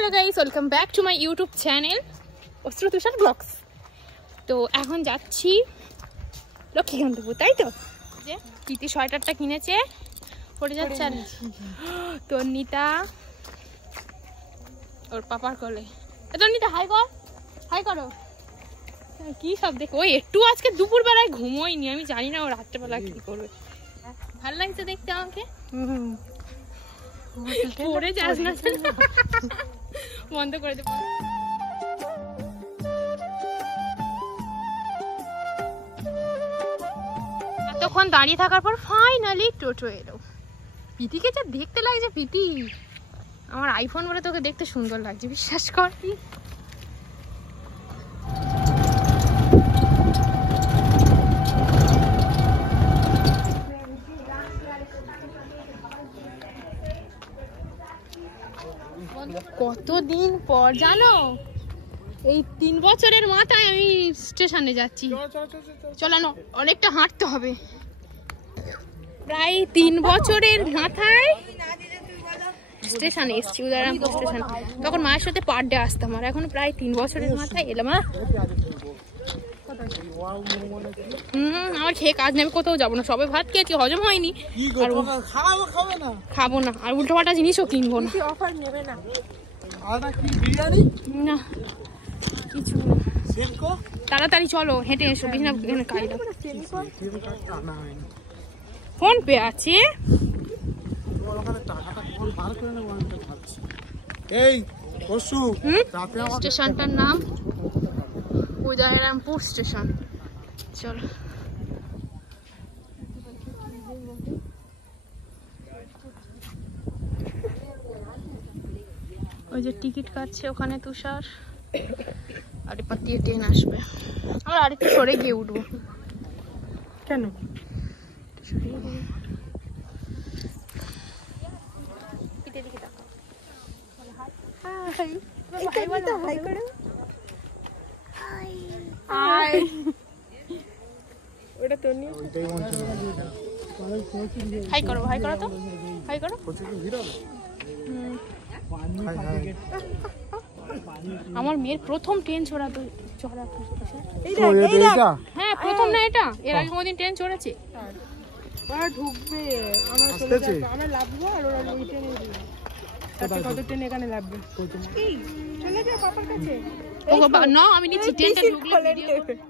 Hello guys, welcome back to my YouTube channel অস্ত্র তুষার blogs. তো এখন যাচ্ছি লক্ষ্মীকান্তপুর, তাই তো? যে প্রীতি সোয়েটারটা কিনেছে, পড়ে যাচ্ছে। আর তন্নিতা ওর পাপার কলে। তন্নিতা হাই কর, হাই করো। কি সব দেখো, ওই একটু আজকে দুপুর বেলায় ঘুমোইনি, আমি জানি না ও রাত্রেবেলা কি করবে। ভালো লাগছে দেখতে আমাকে। পড়ে যাস না, বন্ধ করে দেবো। এতক্ষণ দাঁড়িয়ে থাকার পর ফাইনালি টোটো এলো। প্রীতিকে যা দেখতে লাগছে, প্রীতি আমার আইফোন বলে তোকে দেখতে সুন্দর লাগছে, বিশ্বাস কর। কতদিন পর জানো, এই 3 বছরের মাথায় আমি স্টেশনে যাচ্ছি। চলানো অনেকটা হাঁটতে হবে, প্রায় 3 বছরের মাথায় স্টেশনে এসছি, উদয়রামপুর স্টেশন। তখন মায়ের সাথে পার ডে আসতাম, আর এখন প্রায় 3 বছরের মাথায় এলাম। আমার খেয়ে কাজ নেবে, কোথাও যাবো না। সবে ভাত খেয়েছি, হজম হয়নি, খাবো না। আর উল্টো পাল্টা জিনিসও কিনবো না। না কিছু তাড়াতাড়ি চলো, হেঁটে এসো। ফোন পে আছে, স্টেশনটার নাম উদয়রামপুর স্টেশন। চলো ওই যে টিকিট কাটছে ওখানে তুষার, আর এবার দিয়ে ট্রেন আসবে। আমরা আরেকটু সরে গিয়ে উঠবো। কেন হাই করো, হাই করো তো, হাই করো। আমার মেয়ের প্রথম ট্রেন চড়াতো। হ্যাঁ প্রথম না এটা, এর আগে কোনদিন ট্রেন চড়েছে? ওরা ঢুকবে, আমরা চলে যাব, আমরা লাভবো, আর ওরা ওই ট্রেনে যাবে। তাতে কত ট্রেন এখানে লাভবে? এই চলে যা পাপার কাছে। ও বাবা না, আমি নিচে ট্রেনটা ঢুকলে ভিডিও করব।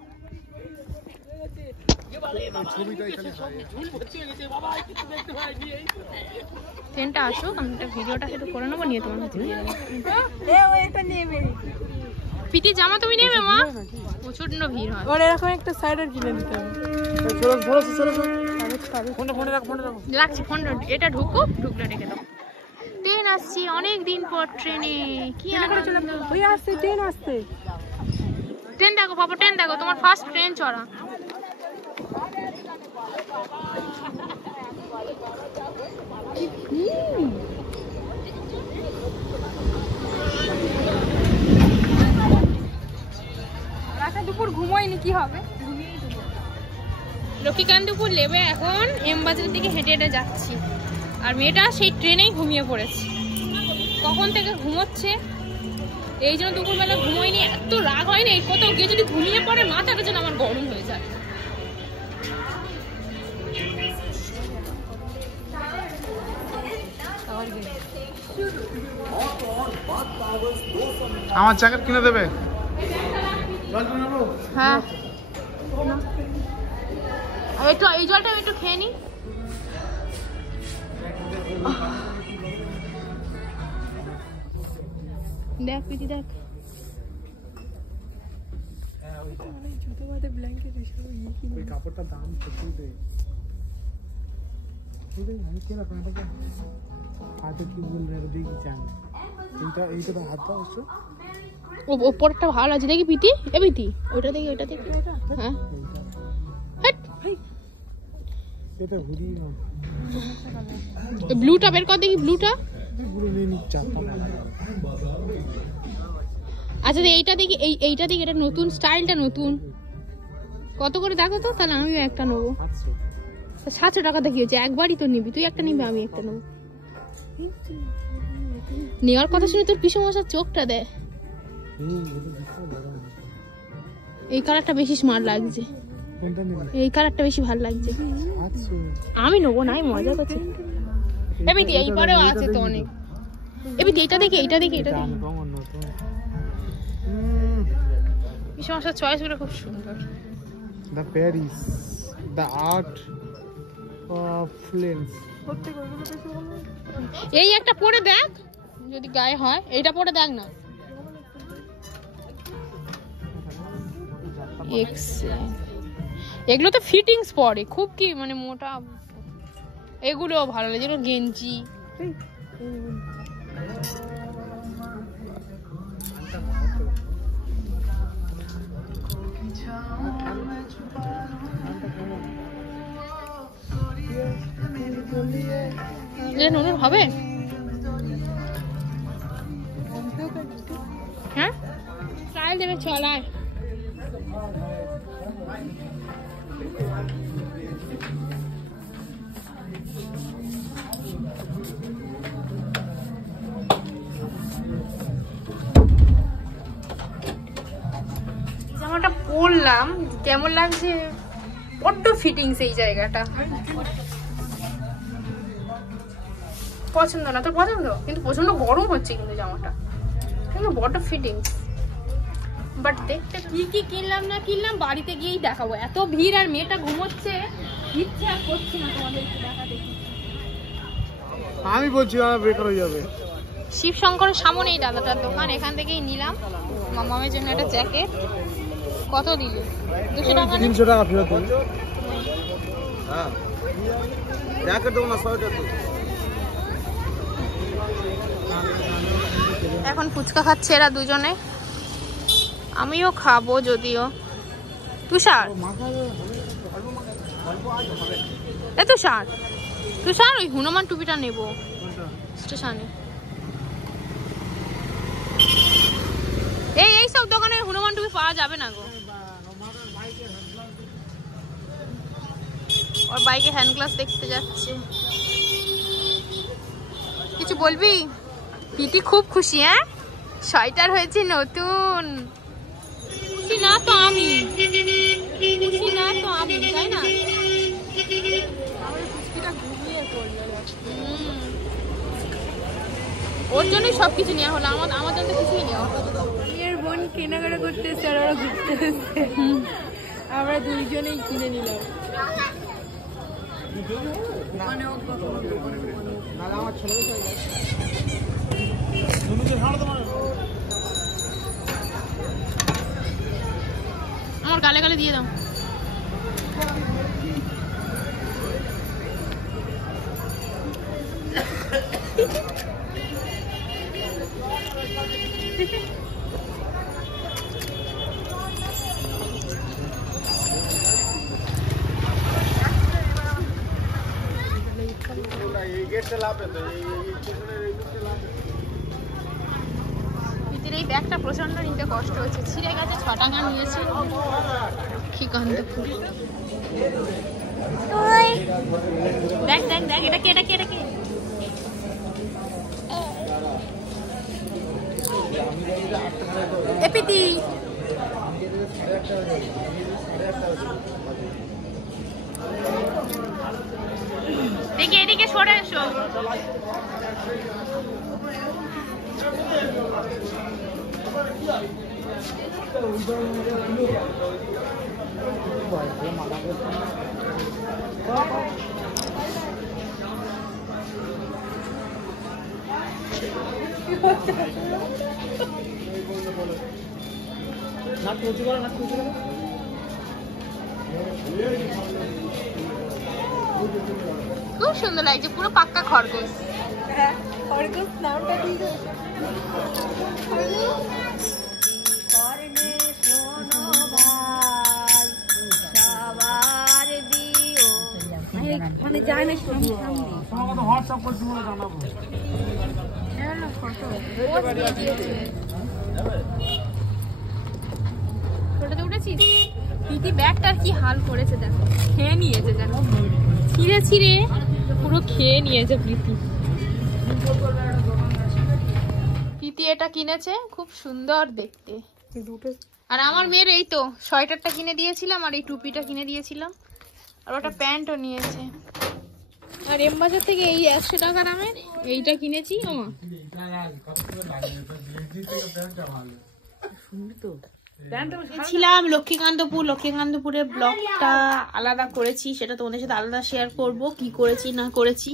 ট্রেনটা আসুক, আমি একটা ভিডিওটা সেটা করে নেবো, নিয়ে তোমার কাছে দিয়ে দেবো। প্রীতি জামা তুমি নেবে মা? প্রচন্ড ভিড় হয়। ওর এরকম একটা সাইডার কিনে দিতে হবে। রাখছি ফোন, এটা ঢুকুক, ঢুকলে রেখে দাও। ট্রেন আসছি অনেক দিন পর, ট্রেনে কি আসছে? ট্রেন আসছে, ট্রেন দেখো বাবা, ট্রেন দেখো, তোমার ফার্স্ট ট্রেন চড়া। দুপুর ঘুমোয়নি, কি হবে? লক্ষ্মীকান্তপুর লেবে এখন এমবাজারের দিকে হেঁটে হেঁটে যাচ্ছি, আর মেয়েটা সেই ট্রেনেই ঘুমিয়ে পড়েছে। কখন থেকে ঘুমোচ্ছে, এই জন্য দুপুরবেলা ঘুমোয়নি। এত রাগ হয়নি, কোথাও গিয়ে যদি ঘুমিয়ে পড়ে মাথাটা যেন আমার গরম হয়ে যায়। আমার জ্যাকেট কিনে দেবে? হ্যাঁ একটু এই জলটা একটু খেয়ে নি। দেখ প্রীতি দেখ, কাপড়টার দাম ওপরটা ভালো আছে দেখি প্রীতি। এ প্রীতি ওইটা দেখি, ওইটা দেখি। হ্যাঁ ব্লুটা বের কর দেখি, ব্লুটা। আচ্ছা এইটা দেখি, এইটা দেখি, এটা নতুন স্টাইলটা, নতুন। কত করে দেখো তো, তাহলে আমিও একটা নেবো। 700 টাকা দিয়ে কি হয়েছে? একবারই তো নিবি তুই, একটা নিবি, আমি একটা নেবো। নেওয়ার কথা শুনে তোর পিসমশার চোখটা দেয়। এই কালারটা বেশি স্মার্ট লাগছে, এই কালারটা বেশি ভালো লাগছে। আমি নেবো না, আমি মজা করছি। এমনি এই পরেও আছে তো অনেক। এমনি এটা দেখি, এটা দেখি, এটা দেখি। পিসমশার চয়েস গুলো খুব সুন্দর। The Paris, the art of lens. এই একটা পরে দেখ যদি গায়ে হয়, এইটা পরে দেখ না। এগুলো তো ফিটিংস পরে খুব, কি মানে মোটা। এগুলো ভালো লাগে, যেগুলো গেঞ্জি। হবে হ্যাঁ, ট্রায়াল দেবে, চলায়। জামাটা পরলাম, কেমন লাগছে, বড্ড ফিটিংস এই জায়গাটা। পছন্দ না তোর? পছন্দ, কিন্তু প্রচন্ড গরম হচ্ছে কিন্তু জামাটা, কিন্তু বড্ড ফিটিংস। বাট দেখতে কি কি কিনলাম না কিনলাম বাড়িতে গিয়েই দেখাবো। এত ভিড় আর মেয়েটা ঘুমোচ্ছে, ইচ্ছা করছে না তোমাদেরকে দেখাতে। আমি বলছি আমার বেকার হয়ে যাবে। শিবশঙ্করের সামনে এই দাদাটার দোকান, এখান থেকেই নিলাম মামামের জন্য একটা জ্যাকেট। কত দিল? 200 টাকা। 300 টাকা ফেরত। হ্যাঁ, জ্যাকেট দেবো না, 100 টাকা। এখন ফুচকা খাচ্ছে এরা দুজনে, আমিও খাবো যদিও। তুষার, এ তুষার, তুষার ওই হনুমান টুপিটা নেবো স্টেশনে। এই সব দোকানে হনুমান টুপি পাওয়া যাবে না গো। ওর বাইকে হ্যান্ড গ্লাস দেখতে যাচ্ছে। কিছু বলবি? পিটি খুব খুশি। হ্যাঁ, সোয়েটার হয়েছে নতুন। খুশি না তো আমি, খুশি না তো আমি, তাই না? ওর জন্যই সবকিছু নেওয়া হলো, আমার জন্য কিছুই নেওয়া হলো। এর বোন কেনাকাটা করতে এসছে আর ওরা ঘুরতে এসছে, আমরা দুইজনেই কিনে নিলাম। আমার গালে গালে দিয়ে দাও। এই ব্যাগটা প্রচন্ড নিতে কষ্ট হচ্ছে, ছিঁড়ে গেছে। 6 টাকা নিয়েছে। কি গন্ধ ফুল। দেখ দেখ দেখ, এটা কি, এটা কি, এটা কি? এপিতি দেখি, এদিকে সরে এসো। খুব সুন্দর লাগছে, পুরো পাক্কা খরগোশ। খরগোশ নামটা দিয়ে মানে যায় না। হোয়াটসঅ্যাপ করছি বলে জানাবো। ফটোতে উঠেছিস? প্রীতি ব্যাগটার কি হাল করেছে দেখো, খেয়ে নিয়েছে, দেখো ছিঁড়ে ছিঁড়ে পুরো খেয়ে নিয়েছে প্রীতি। এটা কিনেছে, খুব সুন্দর দেখতে। আর আমার মেয়ের এই তো সোয়েটারটা কিনে দিয়েছিলাম, আর এই টুপিটা কিনে দিয়েছিলাম, আর ওটা প্যান্টও নিয়েছে। আর এম বাজার থেকে এই 100 টাকা দামের এইটা কিনেছি। ওমা ছিলাম লক্ষ্মীকান্তপুরের ব্লগটা আলাদা করেছি, সেটা তোমাদের সাথে আলাদা শেয়ার করব কি করেছি না করেছি।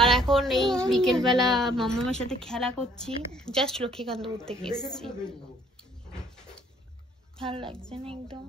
আর এখন এই বিকেলবেলা মাম্মামের সাথে খেলা করছি, জাস্ট লক্ষ্মীকান্তপুর থেকে এসেছি। ভালো লাগছে না একদম।